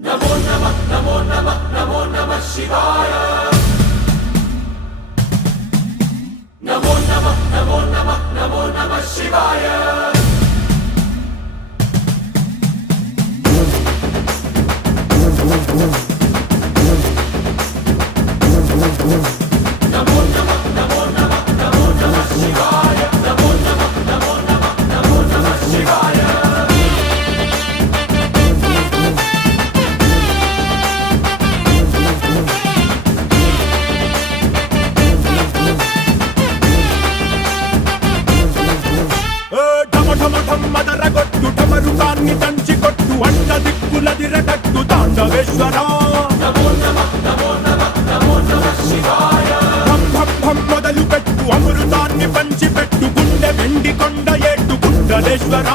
नमो नमः नमो नमः नमो नमः शिवाय। नमो नमः नमो नमः नमो नमः शिवाय। नमो नमः नमो नमः नमो नमः शिवाय। नमो नमः नमो नमः नमो नमः शिवाय। మదరగొట్టు ఢమరుకాన్ని దంచికొట్టు అంట దిక్కులదిరగట్టు తాండవేశ్వర నమో నమః నమో నమః నమో నమః శివాయ। భం భం భం మొదలు పెట్టు అమృతాన్ని పంచిపెట్టు గుండె వెండి కొండ ఏట్టు గుండలేశ్వర